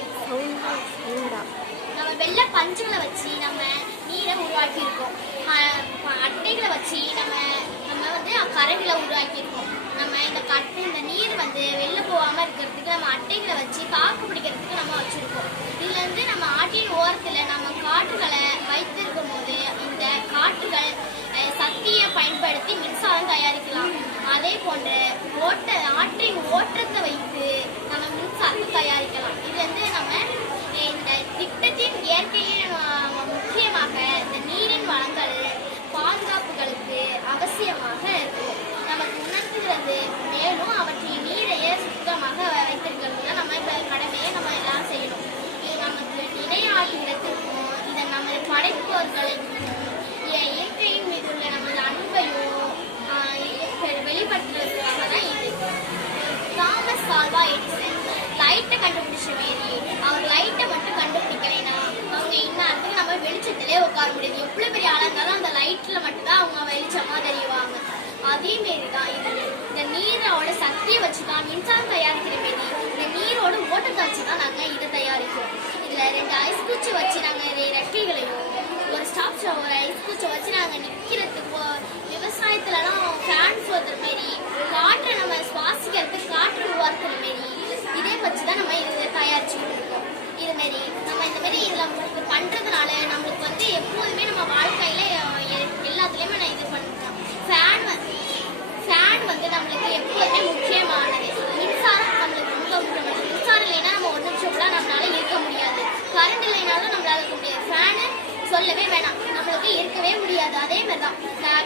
உருவாக்கியிருக்கோம். நம்ம வெள்ளை பஞ்சுகளை வச்சு நம்ம நீரை உருவாக்கியிருக்கோம். அட்டைகளை வச்சு நம்ம வந்து கரங்களை உருவாக்கியிருக்கோம். நம்ம இந்த நீர் வந்து வெளில போகாமல் இருக்கிறதுக்கு நம்ம அட்டைகளை வச்சு தாக்கு பிடிக்கிறதுக்கு நம்ம வச்சுருக்கோம். இதில் வந்து நம்ம ஆற்றின் ஓரத்தில் நம்ம காற்றுகளை வைத்திருக்கும் போது இந்த காற்றுகள் சக்தியை பயன்படுத்தி மின்சாரம் தயாரிக்கலாம். அதே போன்று ஆற்றின் ஓட்டத்தை வைத்து நம்ம மின்சாரத்தை தயாரிக்கலாம். இது வந்து நம்ம இந்த திட்டத்தின் இயற்கையின் முக்கியமாக இந்த நீரின் வளங்கள் பாதுகாப்புகளுக்கு அவசியமாக இருக்கும். நமக்கு உணர்த்துகிறது. மேலும் அவற்றின் நீரையே சுத்தமாக வைத்திருக்கிறது தான் நம்ம கடமையை நம்ம எல்லாம் செய்யணும். இது நமக்கு நினைவாகிறதுக்கும் இதை நமது படைப்பவர்களுக்கும் இயற்கையின் மீது உள்ள நமது அன்பையும் வெளிப்படுத்துறதுக்காக தான் இது. தாமஸ் ஆல்வா எடிசன் லைட்டை கண்டுபிடிச்ச மாரி அவர் லைட்டை மட்டும் கண்டுபிடிக்கலைன்னா அவங்க இந்நேரத்துக்கு நம்ம வெளிச்சத்திலே உட்கார முடியாது. எவ்வளோ பெரிய ஆளாக இருந்தாலும் அந்த லைட்டில் மட்டும்தான் அவங்க வெளிச்சமாக தெரியுவாங்க. அதே மாரி தான் இது. இந்த நீரோட சக்தியை வச்சு தான் மின்சாரம் தயாரிக்கிற மாரி இந்த நீரோட ஓட்டத்தை வச்சு தான் நாங்கள் இதை தயாரிக்கிறோம். இதில் 2 ஐஸ் குச்சி வச்சு நாங்கள் இதை ரெக்கைகளையும் ஒரு ஐஸ் குச்சை வச்சு நாங்கள் நிற்கிறதுக்கு விவசாயத்துலலாம் ஃபேன் போடுற மாரி காற்றை நம்ம சுவாசிக்கிறதுக்கு காற்று உருவாக்குற மாரி இதே வச்சு தான் நம்ம இதை தயாரிச்சுக்கிட்டு இருக்கோம். இதுமாரி நம்ம இந்தமாரி இதில் பண்ணுறதுனால நம்மளுக்கு வந்து எப்போதுமே நம்ம வாழ்க்கையில் எல்லாத்துலேயுமே நான் இது பண்ணுறேன். ஃபேன் வந்து நம்மளுக்கு எப்போதுமே முக்கியமானது. மின்சாரம் நம்மளுக்கு ரொம்ப முக்கியமானது. மின்சாரம் இல்லைன்னா நம்ம 1 நிமிஷம் கூட நம்மளால இருக்க முடியாது. கரண்ட் இல்லைனாலும் நம்மளால இருக்க முடியாது. ஃபேனு சொல்லவே வேணாம், நம்மளுக்கு இருக்கவே முடியாது. அதே மாதிரி தான்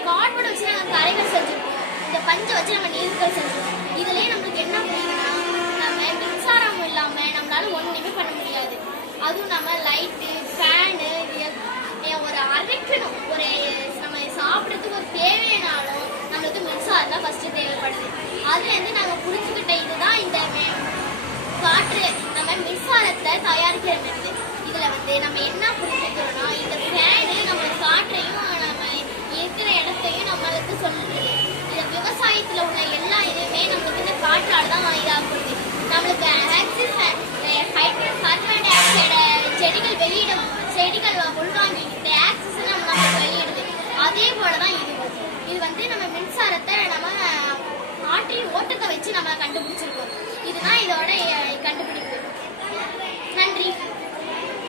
கார்ட்போர்டை வச்சு நாங்கள் கரைகள் செஞ்சுருக்கோம். இந்த பஞ்சை வச்சு நம்ம நீர்கள் செஞ்சுருக்கோம். இதுலேயே நம்மளுக்கு என்ன புரியுதுன்னா நம்ம மின்சாரம் இல்லாமல் நம்மளால ஒன்றுமே பண்ண முடியாது. அதுவும் நம்ம லைட்டு ஃபேனு ஒரு அரைக்கணும், ஒரு நம்ம சாப்பிட்றதுக்கு ஒரு தேவையானாலும் நம்மளுக்கு மின்சாரம் தான் ஃபஸ்ட்டு தேவைப்படுது. அதுலேருந்து நாங்கள் புரிஞ்சுக்கிட்ட இதுதான் இந்த காற்று நம்ம மின்சாரத்தை தயாரிக்கிற மெத்தட். இதில் வந்து நம்ம என்ன புரிஞ்சுக்கிறோம்னா இந்த ஃபேனு நம்ம காற்றையும் நம்ம இருக்கிற இடத்தையும் நம்மளுக்கு சொல்லுது. இந்த விவசாயத்தில் உள்ள எல்லா இதுவுமே நம்மளுக்கு இந்த காற்றால் தான் இதாகுது. நம்மளுக்கு கார்பன் டை ஆக்சைடை செடிகள் உள்வாங்கி இந்த ஆக்சிஜனை நம்மளுக்கு வெளியிடுது. அதே போல தான் இது வந்து நம்ம மின்சாரத்தை நம்ம ஆற்றின் ஓட்டத்தை வச்சு நம்ம கண்டுபிடிச்சிருக்கோம். இதுதான் இதோட